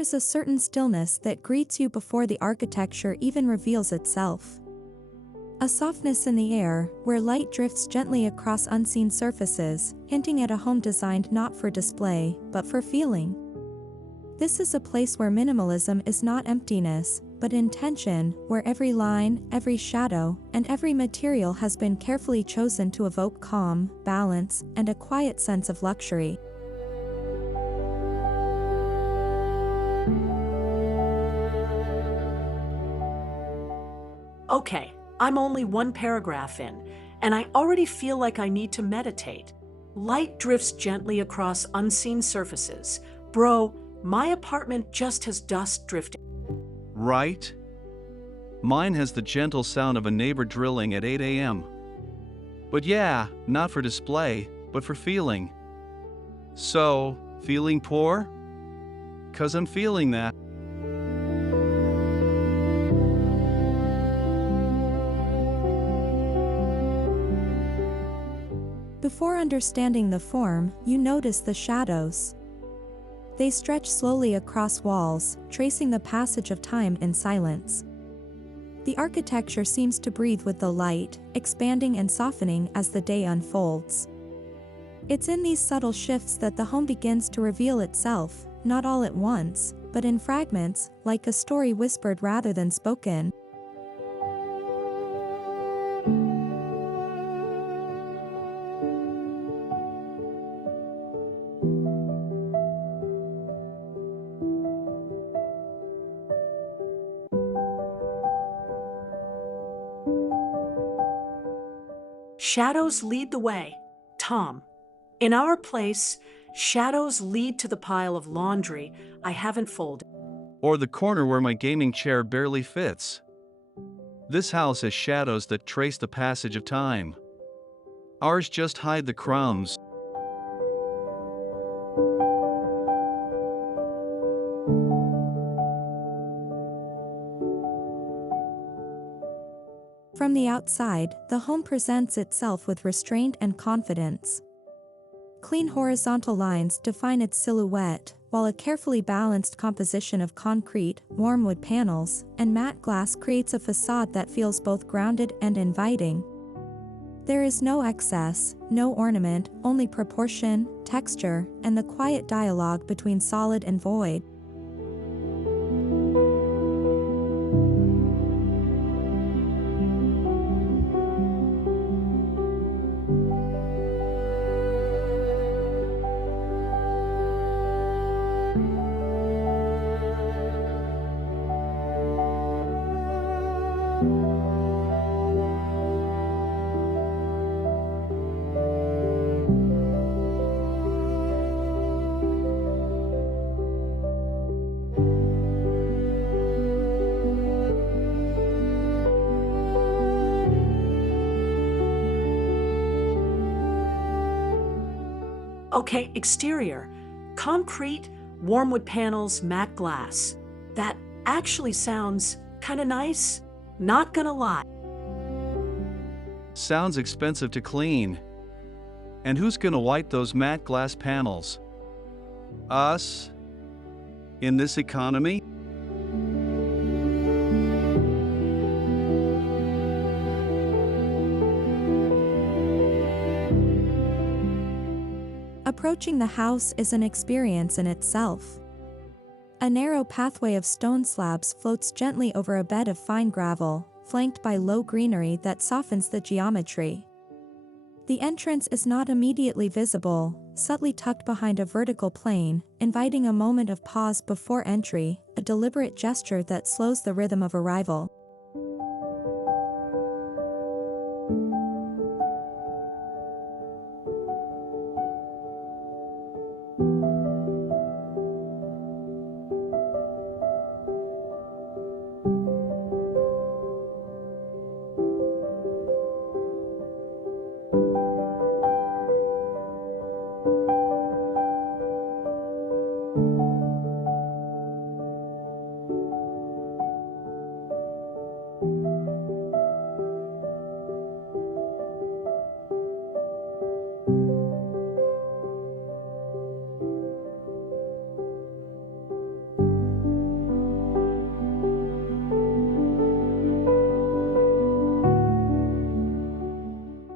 is a certain stillness that greets you before the architecture even reveals itself. A softness in the air, where light drifts gently across unseen surfaces, hinting at a home designed not for display, but for feeling. This is a place where minimalism is not emptiness, but intention, where every line, every shadow, and every material has been carefully chosen to evoke calm, balance, and a quiet sense of luxury. Okay, I'm only one paragraph in, and I already feel like I need to meditate. Light drifts gently across unseen surfaces. Bro, my apartment just has dust drifting. Right? Mine has the gentle sound of a neighbor drilling at 8 a.m. But yeah, not for display, but for feeling. So, feeling poor? 'Cause I'm feeling that. Before understanding the form, you notice the shadows. They stretch slowly across walls, tracing the passage of time in silence. The architecture seems to breathe with the light, expanding and softening as the day unfolds. It's in these subtle shifts that the home begins to reveal itself, not all at once, but in fragments, like a story whispered rather than spoken. Shadows lead the way. Tom, in our place, shadows lead to the pile of laundry I haven't folded. Or the corner where my gaming chair barely fits. This house has shadows that trace the passage of time. Ours just hide the crumbs. From the outside, the home presents itself with restraint and confidence. Clean horizontal lines define its silhouette, while a carefully balanced composition of concrete, warm wood panels, and matte glass creates a facade that feels both grounded and inviting. There is no excess, no ornament, only proportion, texture, and the quiet dialogue between solid and void. Okay, exterior. Concrete, warm wood panels, matte glass. That actually sounds kinda nice. Not gonna lie. Sounds expensive to clean. And who's gonna wipe those matte glass panels? Us? In this economy? Approaching the house is an experience in itself. A narrow pathway of stone slabs floats gently over a bed of fine gravel, flanked by low greenery that softens the geometry. The entrance is not immediately visible, subtly tucked behind a vertical plane, inviting a moment of pause before entry, a deliberate gesture that slows the rhythm of arrival.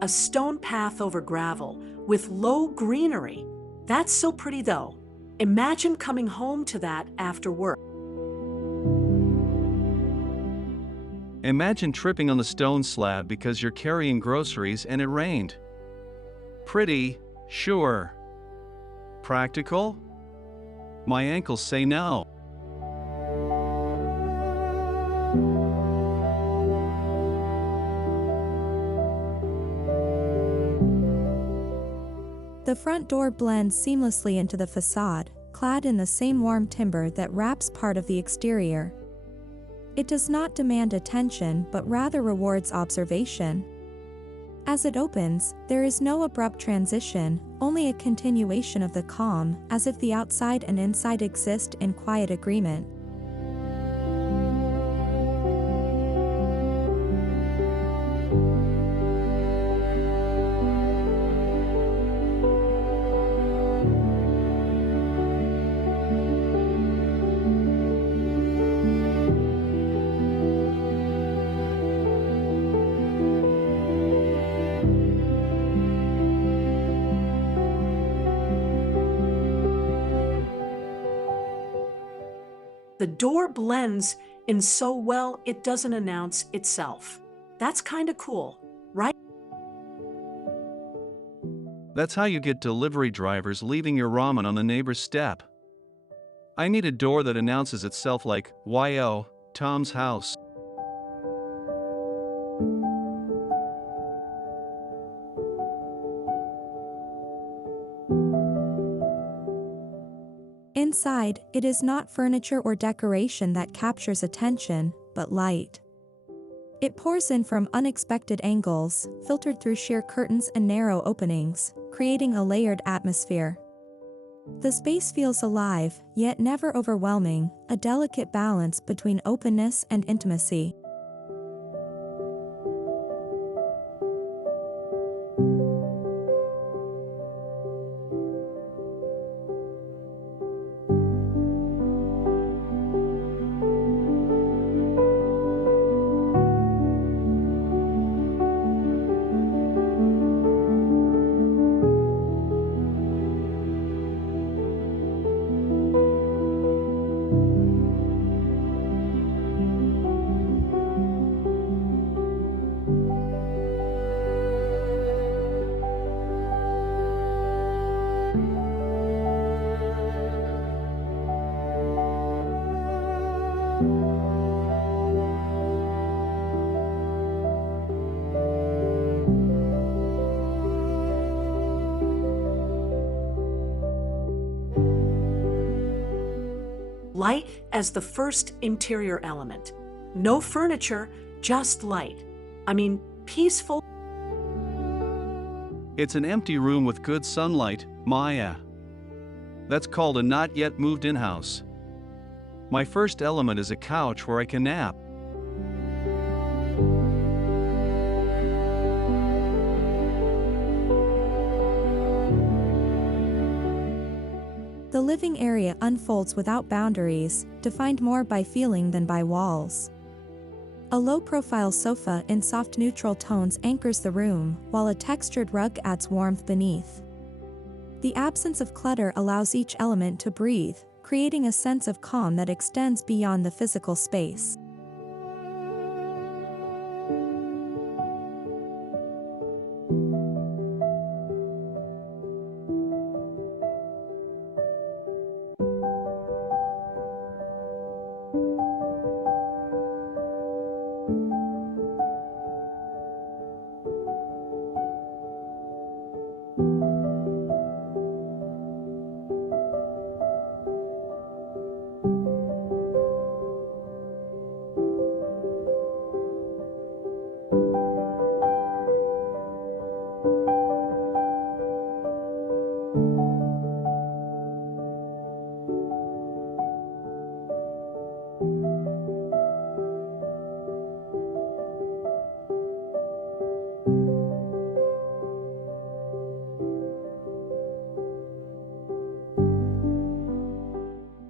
a stone path over gravel with low greenery. That's so pretty though. Imagine coming home to that after work. Imagine tripping on the stone slab because you're carrying groceries and it rained. Pretty, sure. Practical? My ankles say no. The front door blends seamlessly into the facade, clad in the same warm timber that wraps part of the exterior. It does not demand attention but rather rewards observation. As it opens, there is no abrupt transition, only a continuation of the calm, as if the outside and inside exist in quiet agreement. The door blends in so well it doesn't announce itself. That's kinda cool, right? That's how you get delivery drivers leaving your ramen on the neighbor's step. I need a door that announces itself like, "Yo, Tom's house." Inside, it is not furniture or decoration that captures attention, but light. It pours in from unexpected angles, filtered through sheer curtains and narrow openings, creating a layered atmosphere. The space feels alive, yet never overwhelming, a delicate balance between openness and intimacy. Light as the first interior element. No furniture, just light. I mean, peaceful. It's an empty room with good sunlight, Maya. That's called a not yet moved in house. My first element is a couch where I can nap. The living area unfolds without boundaries, defined more by feeling than by walls. A low-profile sofa in soft neutral tones anchors the room, while a textured rug adds warmth beneath. The absence of clutter allows each element to breathe, creating a sense of calm that extends beyond the physical space.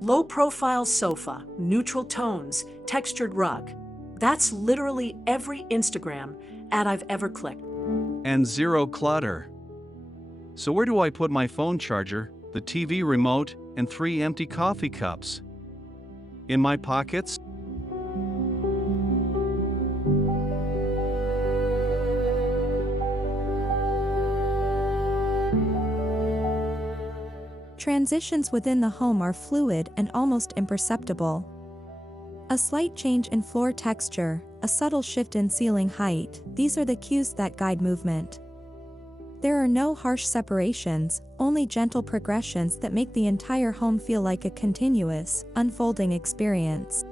Low-profile sofa, neutral tones, textured rug. That's literally every Instagram ad I've ever clicked. and zero clutter. So where do I put my phone charger, the TV remote, and 3 empty coffee cups? In my pockets? Transitions within the home are fluid and almost imperceptible. A slight change in floor texture, a subtle shift in ceiling height, these are the cues that guide movement. There are no harsh separations, only gentle progressions that make the entire home feel like a continuous, unfolding experience.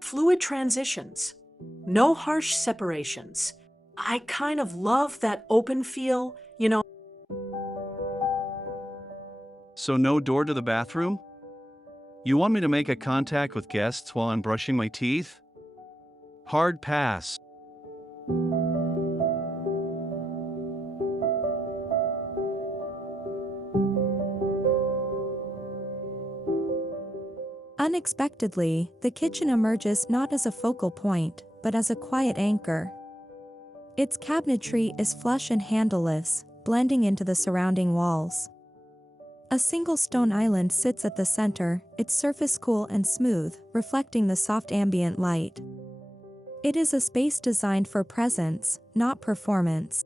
Fluid transitions. No harsh separations. I kind of love that open feel, So no door to the bathroom? You want me to make a contact with guests while I'm brushing my teeth? Hard pass. Unexpectedly, the kitchen emerges not as a focal point, but as a quiet anchor. Its cabinetry is flush and handleless, blending into the surrounding walls. A single stone island sits at the center, its surface cool and smooth, reflecting the soft ambient light. It is a space designed for presence, not performance.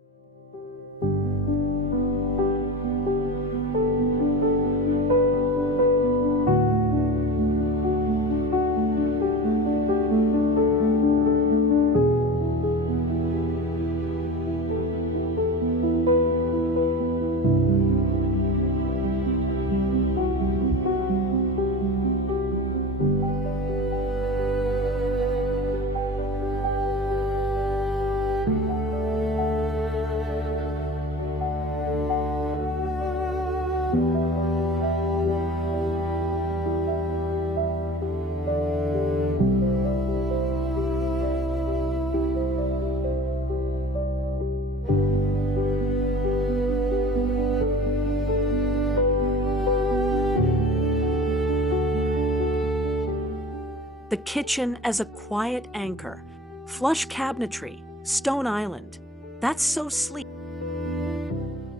The kitchen as a quiet anchor. Flush cabinetry. Stone island. That's so sleek.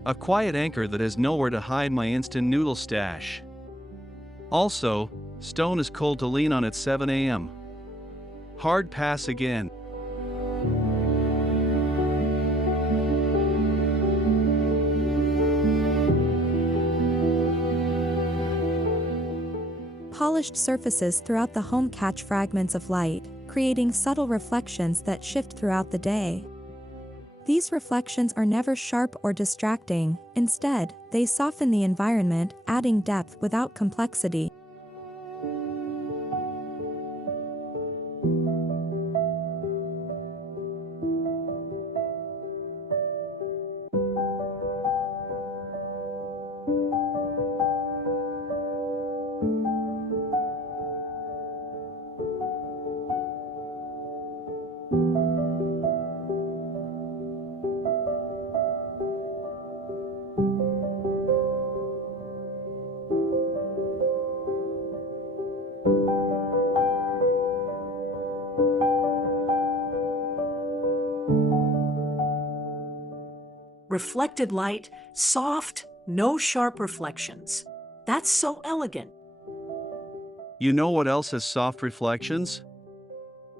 A quiet anchor that has nowhere to hide my instant noodle stash. Also, stone is cold to lean on at 7 a.m. Hard pass again. Polished surfaces throughout the home catch fragments of light, creating subtle reflections that shift throughout the day. These reflections are never sharp or distracting, instead, they soften the environment, adding depth without complexity. Reflected light, soft, no sharp reflections. That's so elegant. You know what else has soft reflections?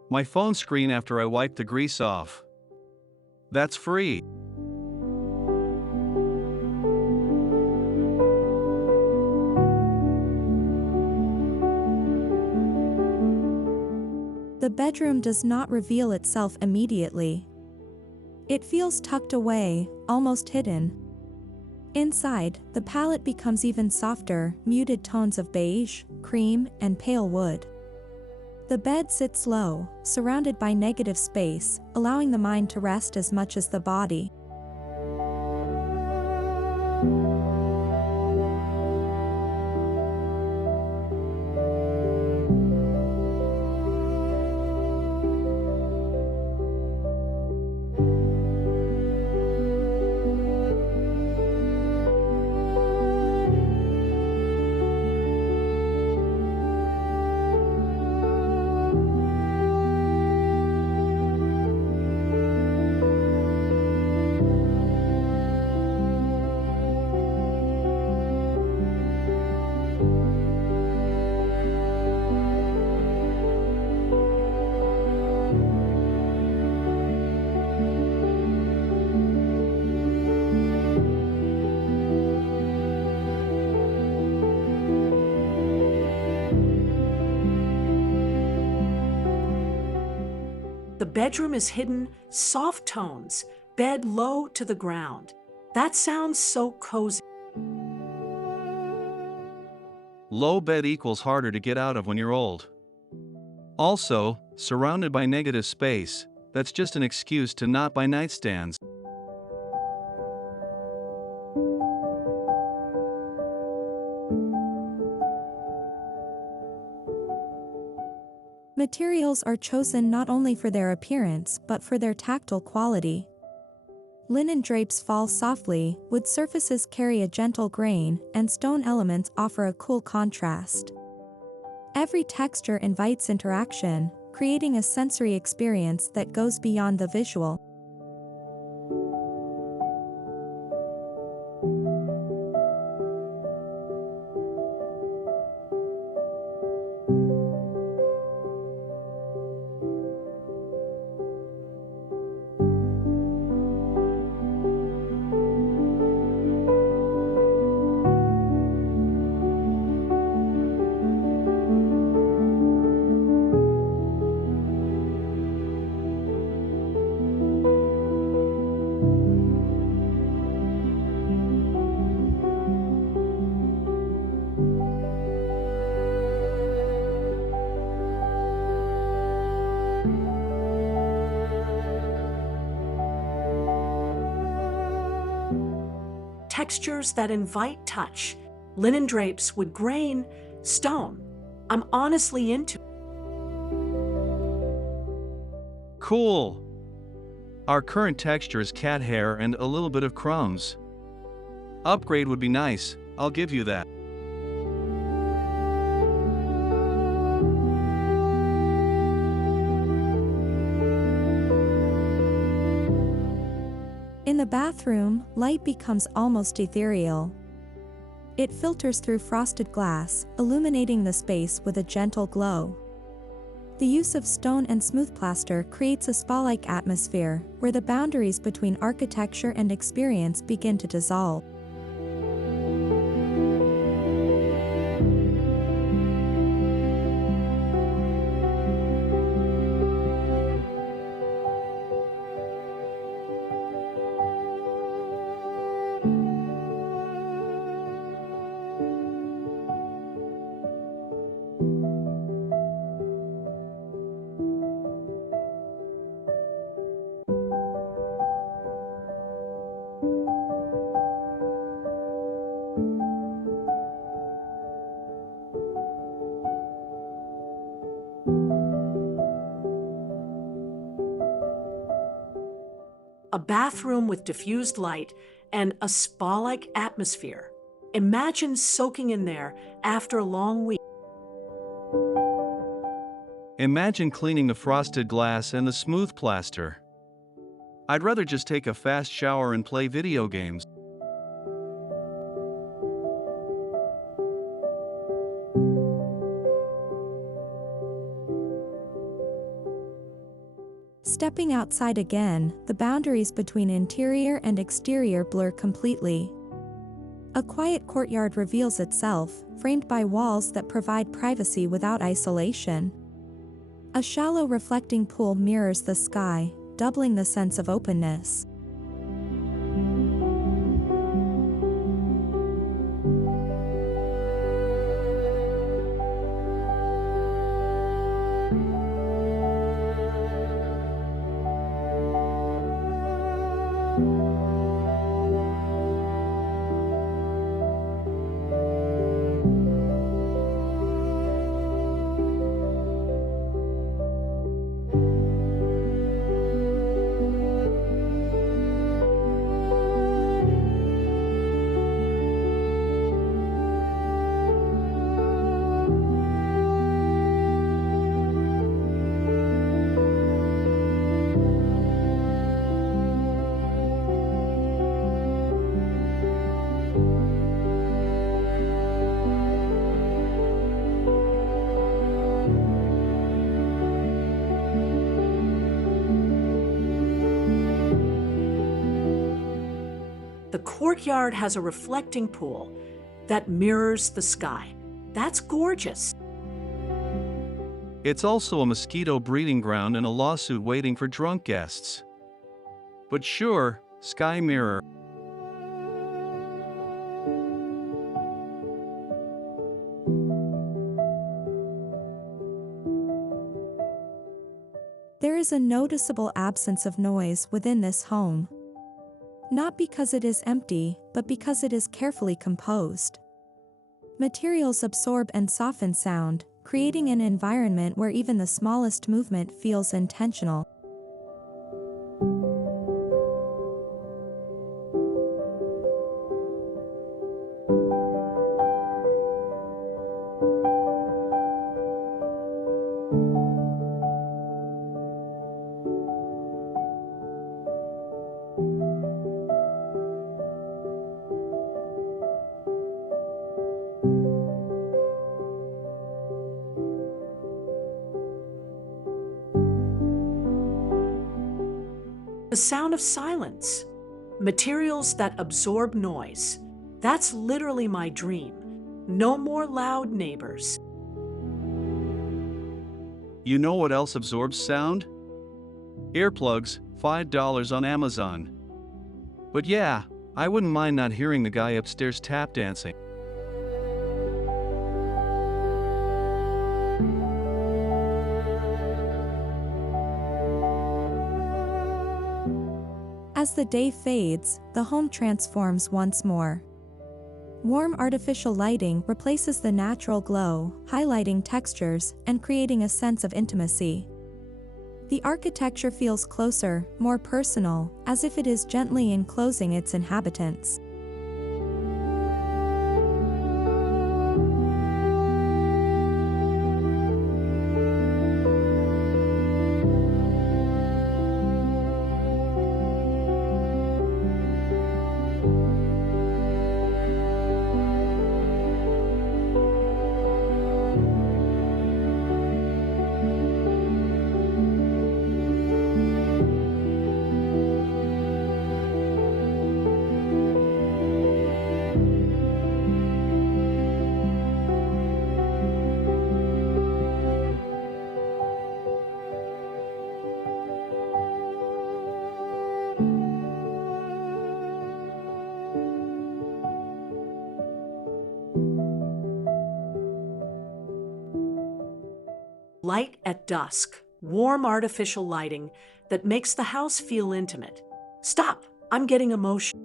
My phone screen after I wipe the grease off. That's free. The bedroom does not reveal itself immediately. It feels tucked away, almost hidden. Inside, the palette becomes even softer, muted tones of beige, cream, and pale wood. The bed sits low, surrounded by negative space, allowing the mind to rest as much as the body. The bedroom is hidden, soft tones, bed low to the ground. That sounds so cozy. Low bed equals harder to get out of when you're old. Also, surrounded by negative space, that's just an excuse to not buy nightstands. Materials are chosen not only for their appearance but for their tactile quality. Linen drapes fall softly, wood surfaces carry a gentle grain, and stone elements offer a cool contrast. Every texture invites interaction, creating a sensory experience that goes beyond the visual. Textures that invite touch, linen drapes with grain, stone. I'm honestly into it. Cool! Our current texture is cat hair and a little bit of crumbs. Upgrade would be nice, I'll give you that. In the bathroom, light becomes almost ethereal. It filters through frosted glass, illuminating the space with a gentle glow. The use of stone and smooth plaster creates a spa-like atmosphere, where the boundaries between architecture and experience begin to dissolve. A bathroom with diffused light and a spa-like atmosphere. Imagine soaking in there after a long week. Imagine cleaning the frosted glass and the smooth plaster. I'd rather just take a fast shower and play video games. Stepping outside again, the boundaries between interior and exterior blur completely. A quiet courtyard reveals itself, framed by walls that provide privacy without isolation. A shallow reflecting pool mirrors the sky, doubling the sense of openness. The courtyard has a reflecting pool that mirrors the sky. That's gorgeous. It's also a mosquito breeding ground and a lawsuit waiting for drunk guests. But sure, sky mirror. There is a noticeable absence of noise within this home. Not because it is empty, but because it is carefully composed. Materials absorb and soften sound, creating an environment where even the smallest movement feels intentional. The sound of silence. Materials that absorb noise. That's literally my dream. No more loud neighbors. You know what else absorbs sound? Earplugs, $5 on Amazon. But yeah, I wouldn't mind not hearing the guy upstairs tap dancing. As the day fades, the home transforms once more. Warm artificial lighting replaces the natural glow, highlighting textures and creating a sense of intimacy. The architecture feels closer, more personal, as if it is gently enclosing its inhabitants. Light at dusk. Warm artificial lighting that makes the house feel intimate. Stop! I'm getting emotional.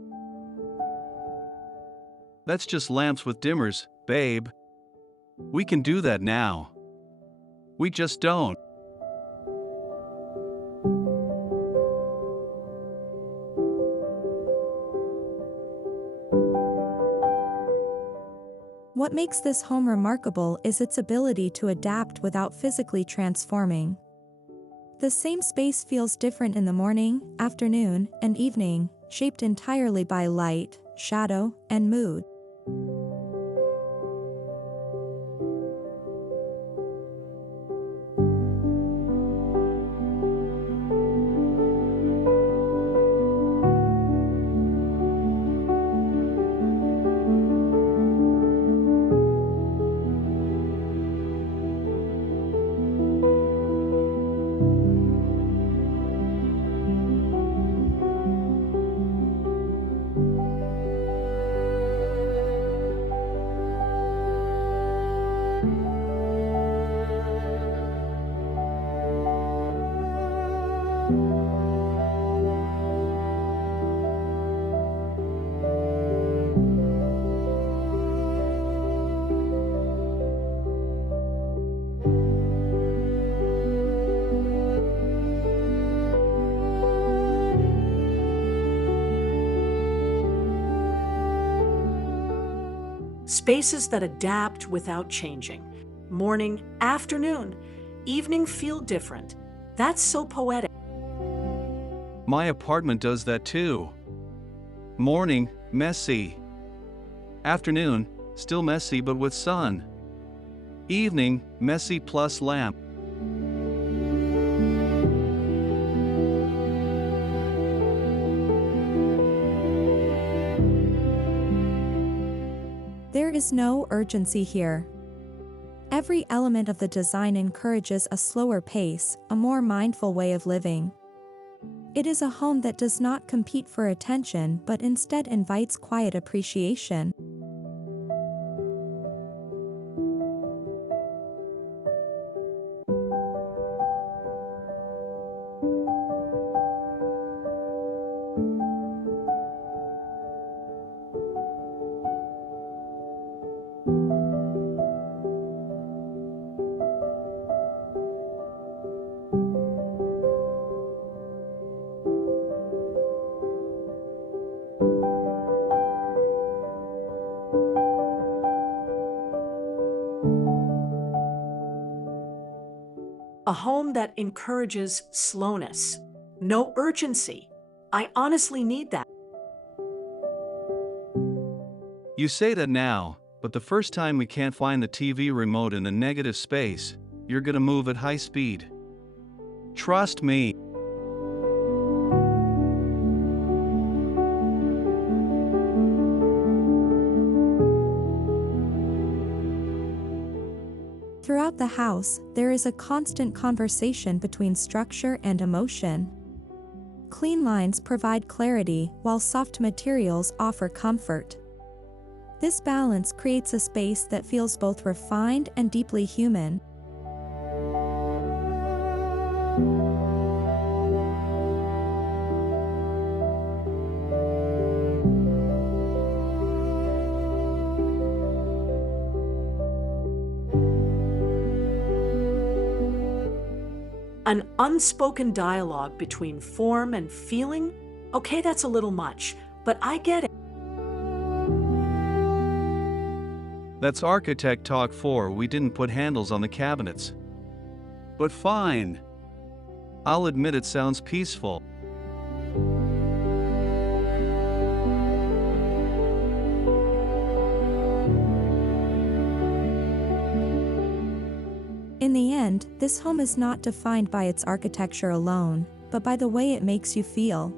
That's just lamps with dimmers, babe. We can do that now. We just don't. What makes this home remarkable is its ability to adapt without physically transforming. The same space feels different in the morning, afternoon, and evening, shaped entirely by light, shadow, and mood. Spaces that adapt without changing. Morning, afternoon, evening feel different. That's so poetic. My apartment does that too. Morning, messy. Afternoon, still messy but with sun. Evening, messy plus lamp. There is no urgency here. Every element of the design encourages a slower pace, a more mindful way of living. It is a home that does not compete for attention but instead invites quiet appreciation. A home that encourages slowness. No urgency. I honestly need that. You say that now, but the first time we can't find the TV remote in the negative space, you're gonna move at high speed. Trust me. Throughout the house, there is a constant conversation between structure and emotion. Clean lines provide clarity, while soft materials offer comfort. This balance creates a space that feels both refined and deeply human. An unspoken dialogue between form and feeling? Okay, that's a little much, but I get it. That's architect talk 4. We didn't put handles on the cabinets. But fine. I'll admit it sounds peaceful. In the end, this home is not defined by its architecture alone, but by the way it makes you feel.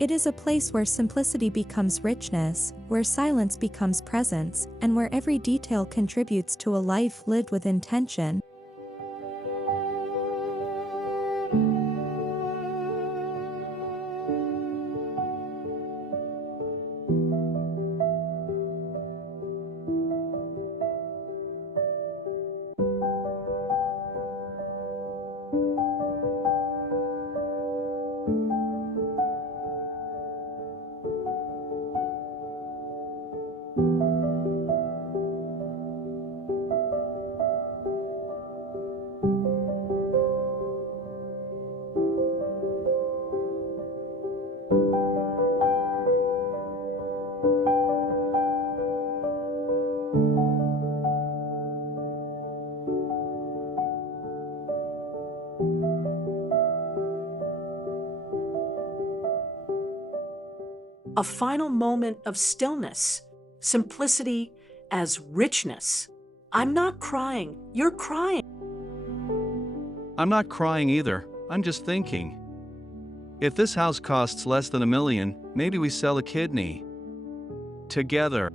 It is a place where simplicity becomes richness, where silence becomes presence, and where every detail contributes to a life lived with intention. A final moment of stillness, simplicity as richness. I'm not crying, you're crying. I'm not crying either, I'm just thinking. If this house costs less than $1 million, maybe we sell a kidney. Together.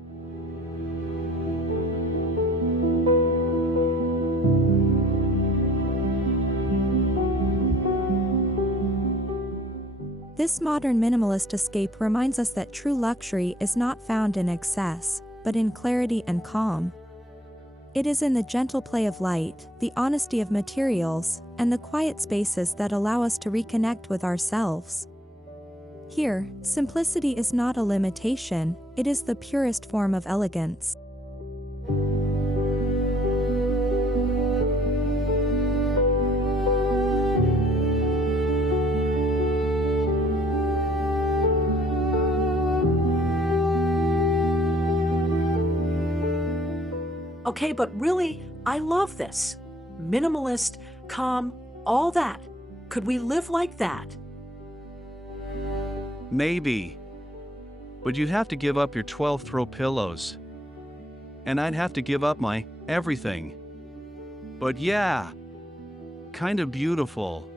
This modern minimalist escape reminds us that true luxury is not found in excess, but in clarity and calm. It is in the gentle play of light, the honesty of materials, and the quiet spaces that allow us to reconnect with ourselves. Here, simplicity is not a limitation, it is the purest form of elegance. Okay, but really, I love this. Minimalist, calm, all that. Could we live like that? Maybe. But you'd have to give up your 12 throw pillows. And I'd have to give up my everything. But yeah, kind of beautiful.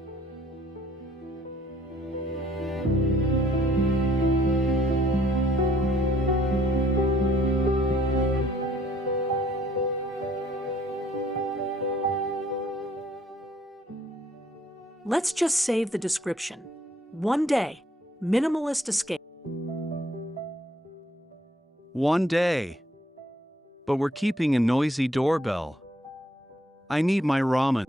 Let's just save the description. One day, minimalist escape. One day. But we're keeping a noisy doorbell. I need my ramen.